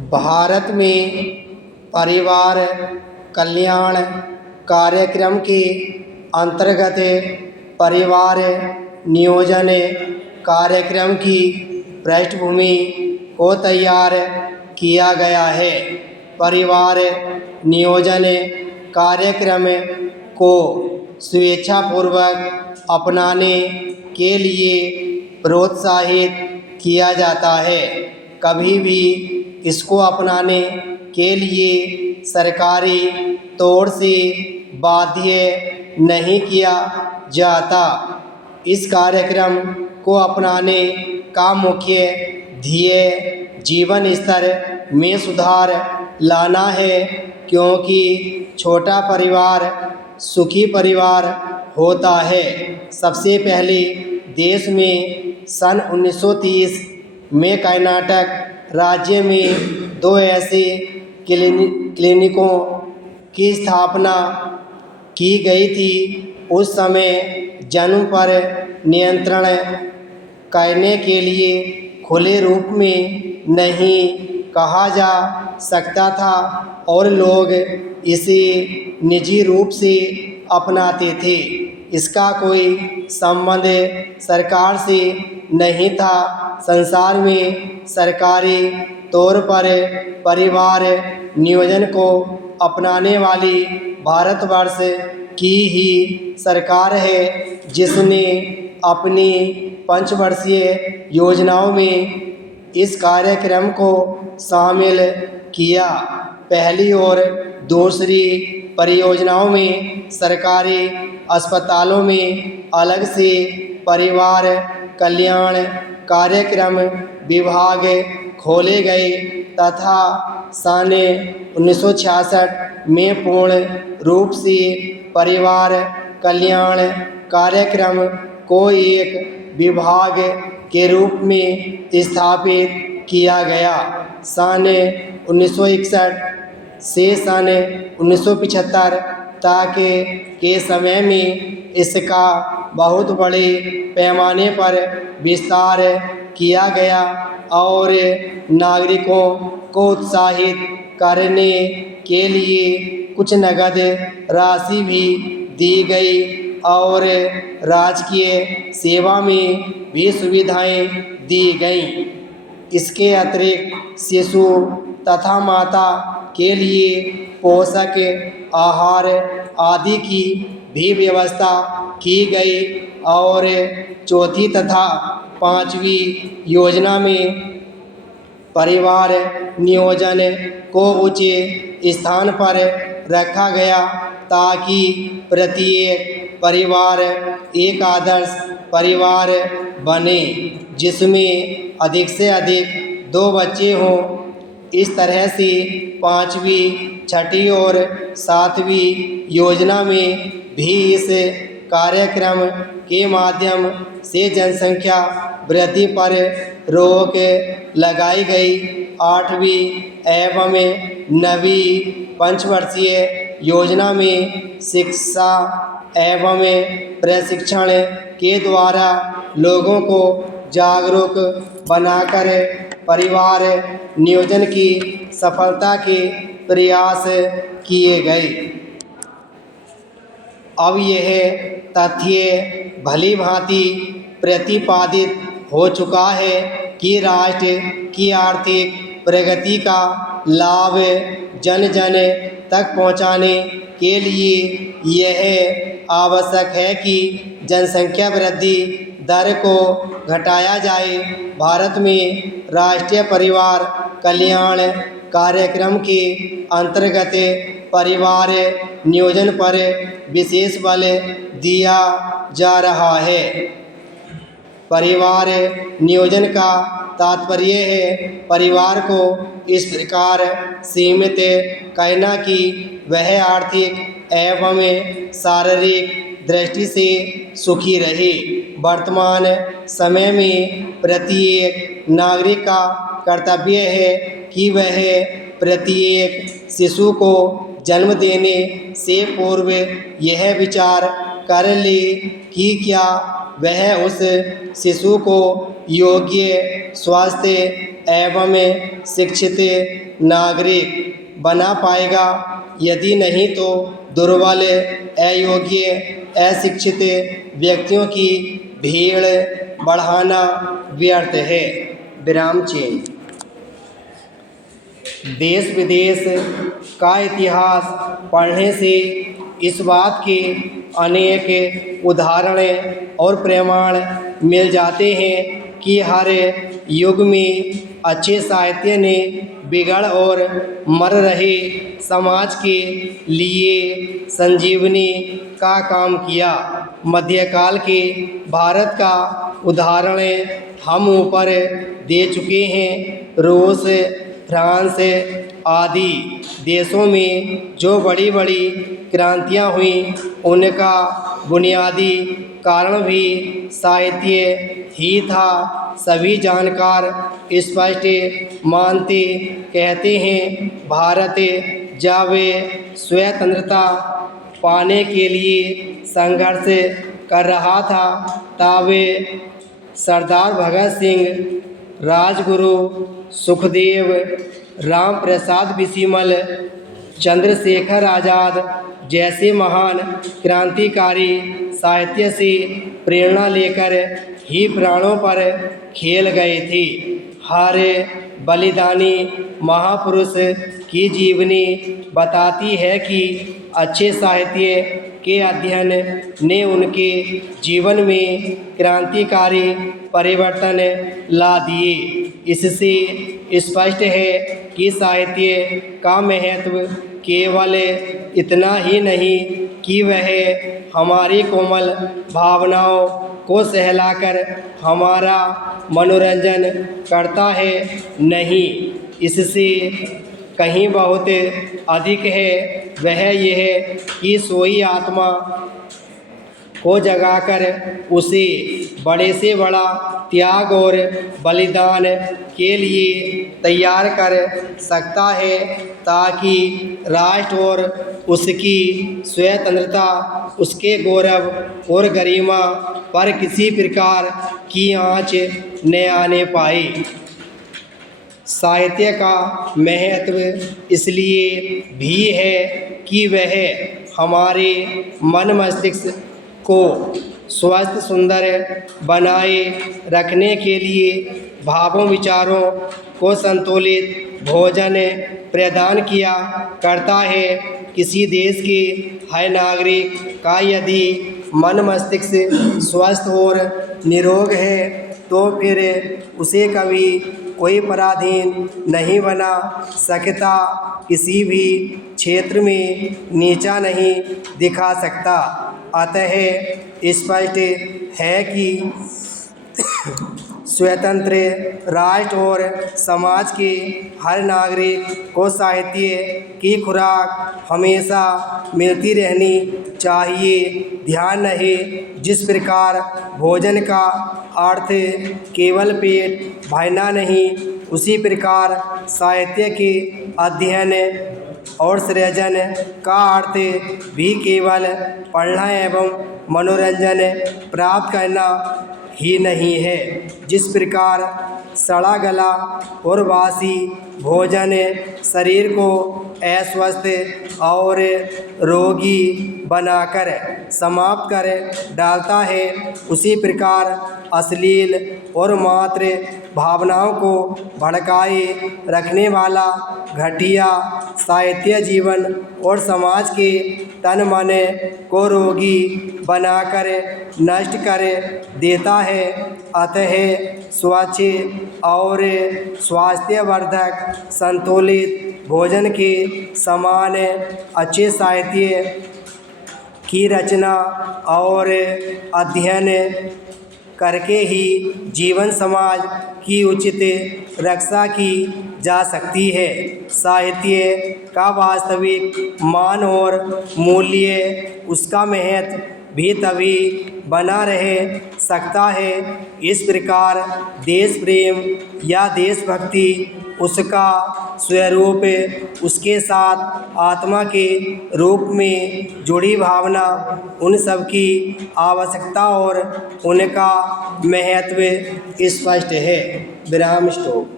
भारत में परिवार कल्याण कार्यक्रम के अंतर्गत परिवार नियोजन कार्यक्रम की पृष्ठभूमि को तैयार किया गया है। परिवार नियोजन कार्यक्रम को स्वेच्छापूर्वक अपनाने के लिए प्रोत्साहित किया जाता है। कभी भी इसको अपनाने के लिए सरकारी तौर से बाध्य नहीं किया जाता। इस कार्यक्रम को अपनाने का मुख्य ध्येय जीवन स्तर में सुधार लाना है, क्योंकि छोटा परिवार सुखी परिवार होता है। सबसे पहले देश में सन 1930 में कर्नाटक राज्य में 2 ऐसे क्लिनिकों की स्थापना की गई थी। उस समय जन्म पर नियंत्रण करने के लिए खुले रूप में नहीं कहा जा सकता था और लोग इसे निजी रूप से अपनाते थे। इसका कोई संबंध सरकार से नहीं था। संसार में सरकारी तौर पर परिवार नियोजन को अपनाने वाली भारतवर्ष की ही सरकार है, जिसने अपनी पंचवर्षीय योजनाओं में इस कार्यक्रम को शामिल किया। पहली और दूसरी परियोजनाओं में सरकारी अस्पतालों में अलग से परिवार कल्याण कार्यक्रम विभाग खोले गए तथा सन 1966 में पूर्ण रूप से परिवार कल्याण कार्यक्रम को एक विभाग के रूप में स्थापित किया गया। सन 1961 से सन 1975 तक के समय में इसका बहुत बड़े पैमाने पर विस्तार किया गया और नागरिकों को उत्साहित करने के लिए कुछ नगद राशि भी दी गई और राजकीय सेवा में भी सुविधाएं दी गईं। इसके अतिरिक्त शिशु तथा माता के लिए पोषक आहार आदि की भी व्यवस्था की गई और चौथी तथा पांचवी योजना में परिवार नियोजन को ऊंचे स्थान पर रखा गया, ताकि प्रत्येक परिवार एक आदर्श परिवार बने जिसमें अधिक से अधिक 2 बच्चे हों। इस तरह से 5वीं, 6ठी और 7वीं योजना में भी इस कार्यक्रम के माध्यम से जनसंख्या वृद्धि पर रोक लगाई गई। 8वीं एवं 9वीं पंचवर्षीय योजना में शिक्षा एवं प्रशिक्षण के द्वारा लोगों को जागरूक बनाकर परिवार नियोजन की सफलता के प्रयास किए गए। अब यह तथ्य भली भांति प्रतिपादित हो चुका है कि राष्ट्र की आर्थिक प्रगति का लाभ जन जन तक पहुंचाने के लिए यह आवश्यक है कि जनसंख्या वृद्धि दर को घटाया जाए। भारत में राष्ट्रीय परिवार कल्याण कार्यक्रम के अंतर्गत परिवार नियोजन पर विशेष बल दिया जा रहा है। परिवार नियोजन का तात्पर्य है परिवार को इस प्रकार सीमित करना कि वह आर्थिक एवं शारीरिक दृष्टि से सुखी रहे। वर्तमान समय में प्रत्येक नागरिक का कर्तव्य है कि वह प्रत्येक शिशु को जन्म देने से पूर्व यह विचार कर ले कि क्या वह उस शिशु को योग्य, स्वस्थ एवं शिक्षित नागरिक बना पाएगा। यदि नहीं तो दुर्बल, अयोग्य, अशिक्षित व्यक्तियों की भीड़ बढ़ाना व्यर्थ है। विराम चिन्ह। देश विदेश का इतिहास पढ़ने से इस बात के अनेक उदाहरण और प्रमाण मिल जाते हैं कि हर युग में अच्छे साहित्य ने बिगड़ और मर रहे समाज के लिए संजीवनी का काम किया। मध्यकाल के भारत का उदाहरण हम ऊपर दे चुके हैं। रूस, फ्रांस आदि देशों में जो बड़ी बड़ी क्रांतियाँ हुई, उनका बुनियादी कारण भी साहित्य ही था। सभी जानकार स्पष्ट मानते कहते हैं, भारत जब स्वतंत्रता पाने के लिए संघर्ष कर रहा था, तब सरदार भगत सिंह, राजगुरु सुखदेव, राम प्रसाद बिस्मिल, चंद्रशेखर आज़ाद जैसे महान क्रांतिकारी साहित्य से प्रेरणा लेकर ही प्राणों पर खेल गए थे। हर बलिदानी महापुरुष की जीवनी बताती है कि अच्छे साहित्य के अध्ययन ने उनके जीवन में क्रांतिकारी परिवर्तन ला दिए। इससे स्पष्ट है कि साहित्य का महत्व केवल इतना ही नहीं कि वह हमारी कोमल भावनाओं को सहलाकर हमारा मनोरंजन करता है, नहीं, इससे कहीं बहुत अधिक है। वह यह कि सोई आत्मा को जगाकर उसे बड़े से बड़ा त्याग और बलिदान के लिए तैयार कर सकता है, ताकि राष्ट्र और उसकी स्वतंत्रता, उसके गौरव और गरिमा पर किसी प्रकार की आँच न आने पाए। साहित्य का महत्व इसलिए भी है कि वह हमारे मन मस्तिष्क को स्वस्थ सुंदर बनाए रखने के लिए भावों विचारों को संतुलित भोजन प्रदान किया करता है। किसी देश के हर नागरिक का यदि मन मस्तिष्क स्वस्थ और निरोग है, तो फिर उसे कभी कोई पराधीन नहीं बना सकता, किसी भी क्षेत्र में नीचा नहीं दिखा सकता। अतः स्पष्ट है कि स्वतंत्र राष्ट्र और समाज के हर नागरिक को साहित्य की खुराक हमेशा मिलती रहनी चाहिए। ध्यान रहे, जिस प्रकार भोजन का अर्थ केवल पेट भरना नहीं, उसी प्रकार साहित्य के अध्ययन और सृजन का अर्थ भी केवल पढ़ना एवं मनोरंजन प्राप्त करना ही नहीं है। जिस प्रकार सड़ा गला और बासी भोजन शरीर को अस्वस्थ और रोगी बनाकर समाप्त कर डालता है, उसी प्रकार अश्लील और मात्र भावनाओं को भड़काए रखने वाला घटिया साहित्य जीवन और समाज के तन मन को रोगी बनाकर नष्ट कर देता है। अतः स्वच्छ और स्वास्थ्यवर्धक संतुलित भोजन के समान अच्छे साहित्य की रचना और अध्ययन करके ही जीवन समाज की उचित रक्षा की जा सकती है। साहित्य का वास्तविक मान और मूल्य, उसका महत्व भी तभी बना रह सकता है। इस प्रकार देश प्रेम या देशभक्ति उसका स्वरूप, उसके साथ आत्मा के रूप में जुड़ी भावना, उन सब की आवश्यकता और उनका महत्व स्पष्ट है। विराम स्टॉप।